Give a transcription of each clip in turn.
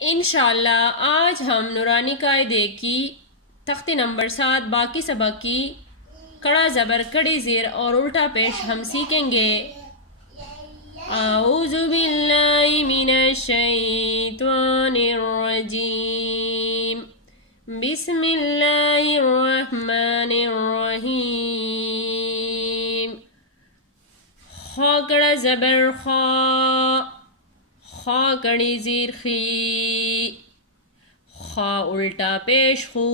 انشاءاللہ آج ہم نورانی قاعدے کی تختی نمبر 7 باقی سبق کی کڑا زبر کڑی زیر اور الٹا پیش ہم سیکھیں گے۔ اعوذ باللہ من الشیطان الرجیم، بسم اللہ الرحمن الرحیم۔ خا کڑا زبر خا، خا کڑی زیر خی، خا الٹا پیش خو،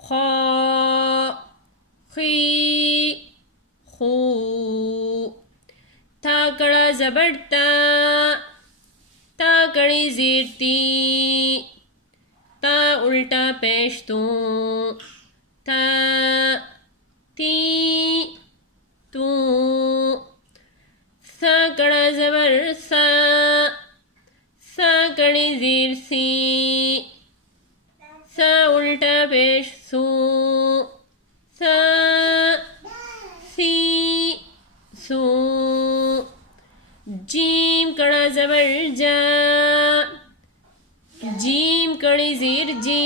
خا خی خو۔ تا کڑا زبر تا، تا کڑی زیر تی، تا الٹا پیش تو، تا تی تو۔ سا کڑا زبر سا، سا کڑی زیر سی، سا الٹا پیش سو، سا سی سو۔ جیم کڑا زبر جا، جیم کڑی زیر جی،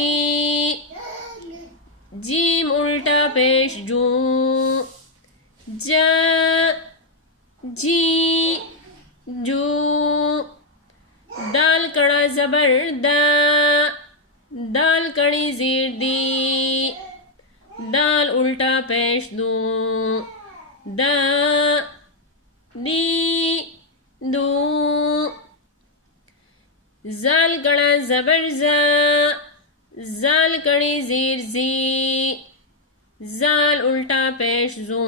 جیم الٹا پیش جو، جا جی جو۔ دال کڑا زبر دا، دال کڑی زیر دی، دال الٹا پیش دو، دا دی دو۔ زال کڑا زبر زا، زال کڑی زیر زی، زال الٹا پیش زو،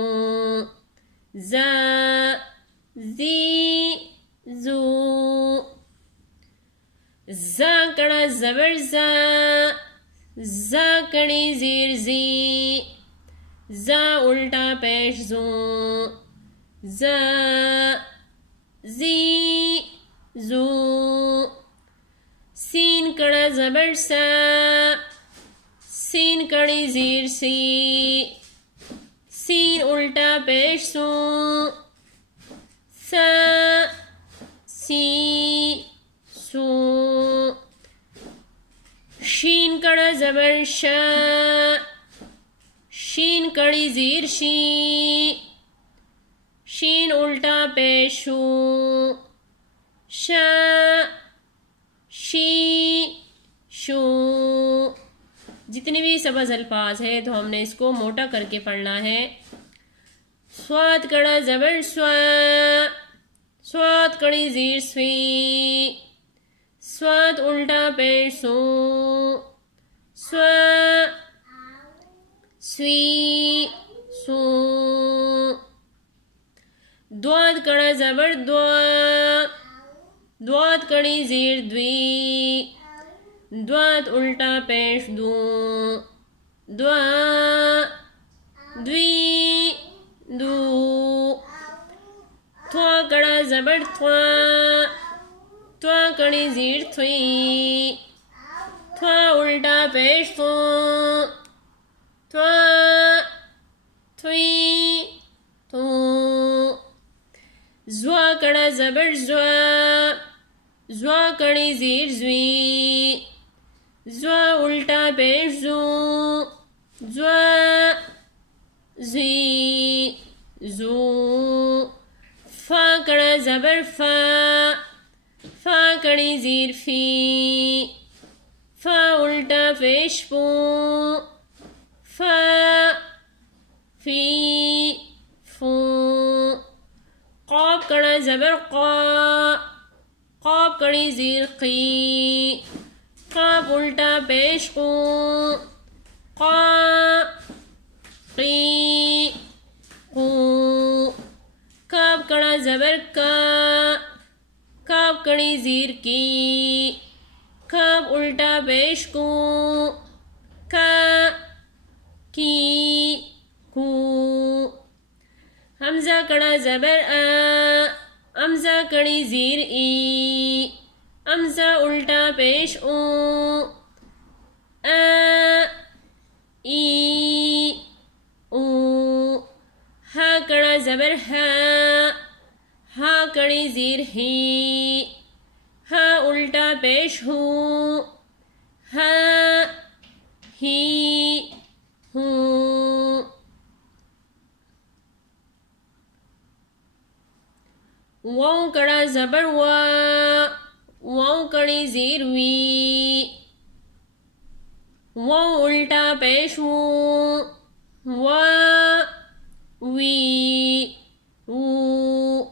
زا زی زو۔ زا کڑا زبر زا، زا کڑی زیر زی، زا الٹا پیش زو، زا زی زو۔ سین کڑا زبر سا، سین کڑی زیر سی، سین الٹا پیش سو، سا سی سو۔ شین کڑا زبر شا، شین کڑی زیر شی، شین الٹا پیش شو، شا شی شو۔ جتنے بھی سبز الفاظ ہے تو ہم نے اس کو موٹا کر کے پڑھنا ہے۔ سواد کڑا زبر سوا، سواد کڑی زیر سوی، سواد الٹا پیش سو، سوا سوی سو۔ دواد کڑا زبر دوا، دواد کڑی زیر دوی، دواد الٹا پیش دو، دوا دوی دو۔ تھوا کڑا زبر تھوا، تھوا کڑی زیر تھوئی، تھوا الٹا پیش تھو، تھوا تھوئی تو۔ زوا کڑا زبر زوا، زوا کڑی زیر زوی، زوا الٹا پیش زو، زوا زی زو۔ فا کڑا زبر فا، فا کڑی زیر فی، فا الٹا پیش فو، فا فی فو۔ قاف کڑا زبر قا، قاف کڑی زیر قی، قاف الٹا پیش قو، قا قی قو۔ کاف کڑا زبر کا، کاف کڑی زیر کی، کاف الٹا پیش کو، کا کی کو۔ حمزہ کڑا زبر آ، حمزہ کڑی زیر ای، حمزہ الٹا پیش او، آ ای او۔ ہا کڑا زبر ہا، ہا کڑی زیر ہی، ہا الٹا پیش ہوں، ہا ہی ہوں، واو کڑا زبر وا، واو کڑی زیر وی، واو الٹا پیش ووں، وا وی وو،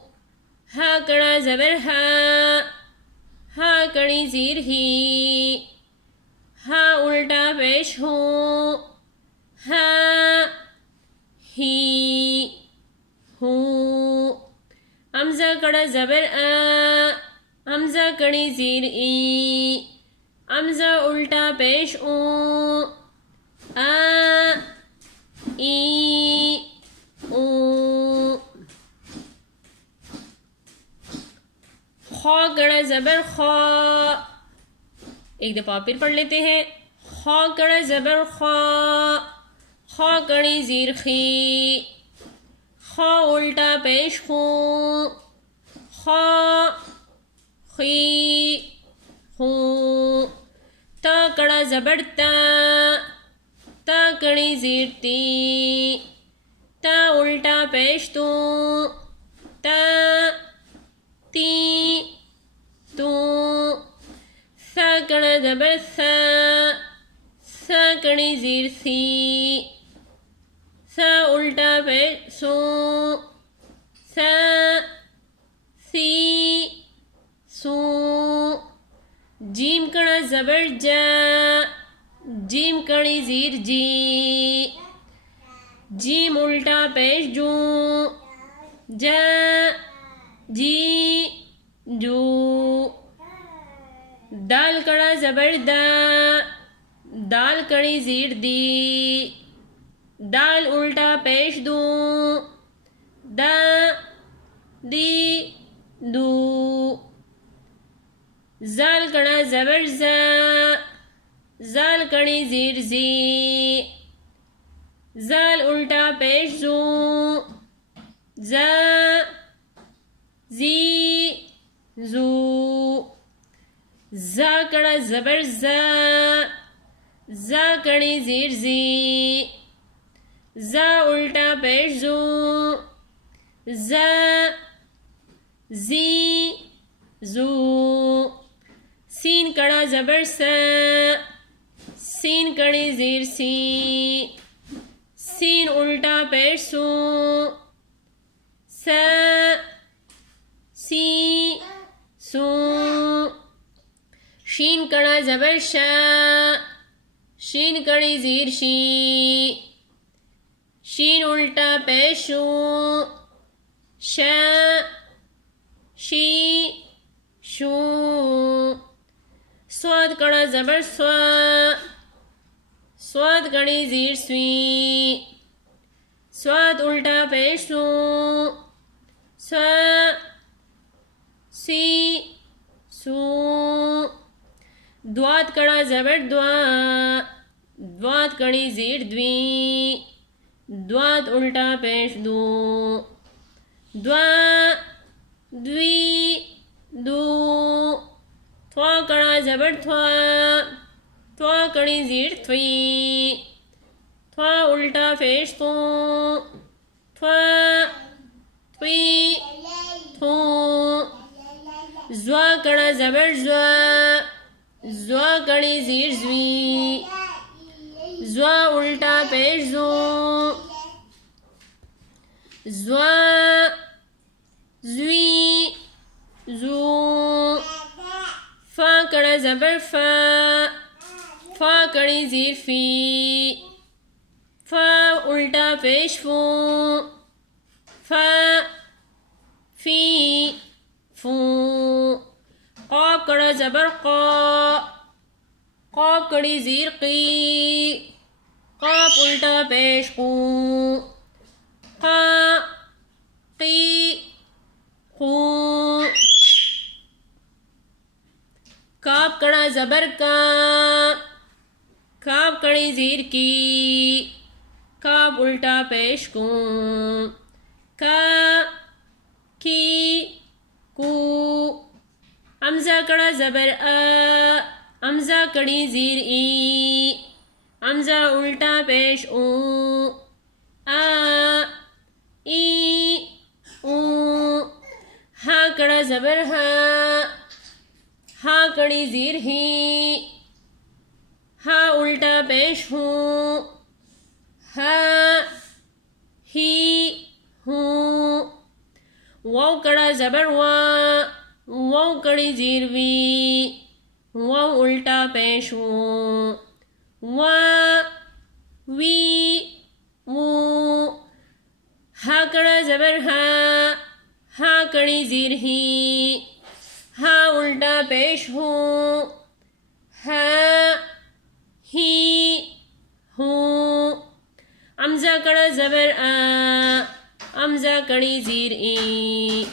ہا کڑا زبر ہا، ہا کڑی زیر ہی، ہا الٹا پیش ہوں، ہا ہی ہوں، حمزہ کڑا زبر آ، حمزہ کڑی زیر ای، حمزہ الٹا پیش اوں، آ ای اوں، خا کڑا زبر خا، ایک دفعہ پھر پڑھ لیتے ہیں، خا کڑا زبر خا، خا کڑی زیر خی، خا الٹا پیش خوں، خا خی خوں، تا کڑا زبر تا، تا کڑی زیر تی، تا الٹا پیش توں، تا تی توں، سا کڑا زبر سا، سا کڑی زیر سی، سا الٹا پیش سوں، سا سی سوں، جیم کڑا زبر جا، جیم کڑی زیر جی، جیم الٹا پیش جوں، جا جی جو، دال کڑا زبر دا، دال کڑی زیر دی، دال الٹا پیش دوں، دا دی دو، زال کڑا زبر زا، زال کڑی زیر زی، زال الٹا پیش زوں، زا زی زو، زا کڑا زبر زا، زا کڑی زیر زی، زا الٹا پیش زوں، زا زی زو، سین کڑا زبر سا، سین کڑی زیر سی، سین الٹا پیش سوں، سا سی سوں، شین کڑا زبر شا، شین کڑی زیر شی، شین الٹا پیش شوں، شا شی شوں، صاد کڑا زبر سوا، صاد کڑی زیر سوی، صاد الٹا پیش سوں، سا سی سوں، دوات کڑا زبر دوا، دوات کڑی زیر دوی، دوات الٹا پیش دوں، دوا دوی دو، تھوا کڑا زبر تھوا، تھوا کڑی زیر تھوی، تھوا الٹا پیش توں، تھوا تھوی تھوں، زوا کڑا زبر زوا، زوا کڑی زیر زوی، زوا الٹا پیش زوں، زوا زوی زو، فا کڑا زبر فا، فا کڑی زیر فی، فا الٹا پیش فوں، فا فی فوں، قاف کڑا زبر قا، قاف کڑی زیر قی، قاف الٹا پیش قوں، قا قی قوں، کاف کڑا زبر کا، کاف کڑی زیر کی، کاف الٹا پیش کوں، کا کی کو، امزہ کڑا زبر آ، امزہ کڑی زیر ای، امزہ الٹا پیش او، آ ای او، ہا کڑا زبر ہا، ہا کڑی زیر ہی، ہا الٹا پیش ہوں، ہا ہی ہوں، واو کڑا زبر وا، واو کڑی زیر وی، واو الٹا پیش ووں، وا وی وو، ہا کڑا زبر ہا، ہا کڑی زیر ہی، ہا الٹا پیش ہوں، ہا ہی ہوں، امزہ کڑا زبر آ، امزہ کڑی زیر ای،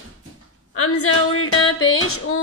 امزہ الٹا پیش او،